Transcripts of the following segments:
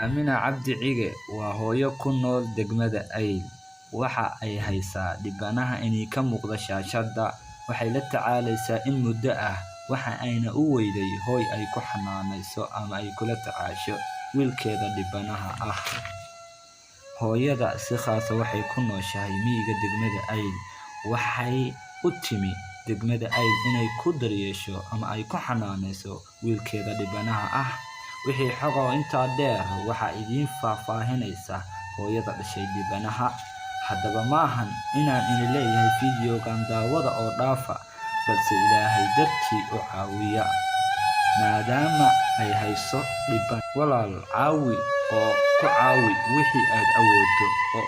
Amina Cabdi Cige waa hooyo ku nool degmada Ayl. Waxa ay haysaa dhibanaha inay ka muuqda shaashada. Waxay la tacaalaysaa in muddo ah waxa ayna u weyday hooy ay ku xanaanayso ama ay kula tacaasho wiilkeeda dhibanaha ah. Hooyada si khaas ah waxay ku nooshahay miyiga degmada Ayl. Waxay u timi degmada Ayl inay ku daryeesho ama ay ku xanaanayso wiilkeeda dhibanaha ah. Wixii xogo intaa dheer waxa idiin faahfaahinaysa hooyada dhashay dhibanaha. Haddaba maahan inaan idin leeyahay fiidiyogan daawada oo dhaafa, balse Ilaahay dartii u caawiya maadaama ay hayso dhiban. Walaal caawi oo ku caawi wixii aad awoodo oo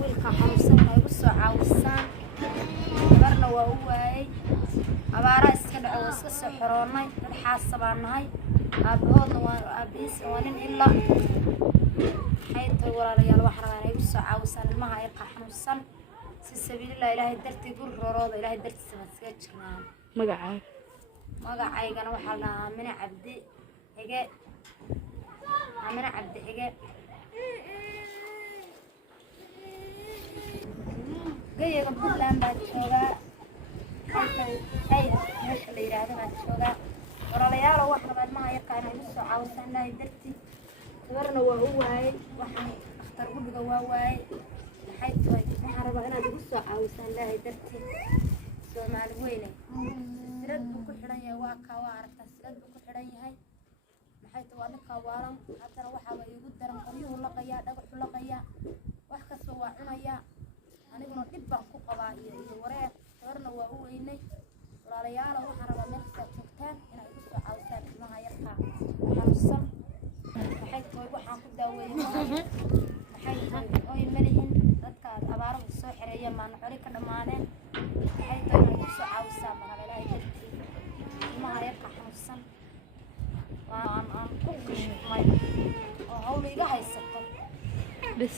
wiilka xanuunsan ay u soo caawisaan gabarna waa u waayay abaara iska dhaco oo iska soo xiroonay dad xaasabaanahay aabahoodna waa aabiis waa nin ilaa xaytay walaalayaal wax rabaan ay u soo caawisaan ilmaha ay xanuunsan si sabiilillah ilaahay dartii gur roorooda ilaahay dartiisa ma iska jirnaan magacaygana waxaa la Amina Cabdi Cige gayga Puntland baa joogaa ay meesha la yiraahdo baa joogaa walaalayaal wax rabaan ma yaqaan ay soo caawisaan ilaahay dartii gabarna waa u waayay waxaan akhtar gudbiga waa waayay maxay tahay waxaan rabaa inaad igu soo caawisaan ilaahay dartii Soomaali weyne silad buu ku xiran yahay waa ka waa aragtaa silad buu ku xiran yahay maxay tahay waa ninka waalan haddana waxa way igu daran qoryuhu laqayaa dhagaxu laqayaa wax kasta waa cunayaa aniguna dib baan ku qabaa iyo wareer gabarna waa u weynay walaalayaal waxaan rabaa meel kasta joogtaan inaad igu soo caawisaan ilmaha yarka xanuunsan maxay tahay waxaan ku daaweeyay maxay tahay oo malihin dadka abaaraha soo xireeyay maan xori ka dhamaaneen maxay tahay igu soo caawisaan walaalayaal dartii ilmaha yarka xanuunsan waan ku qishmay oo hawl iga haysato bas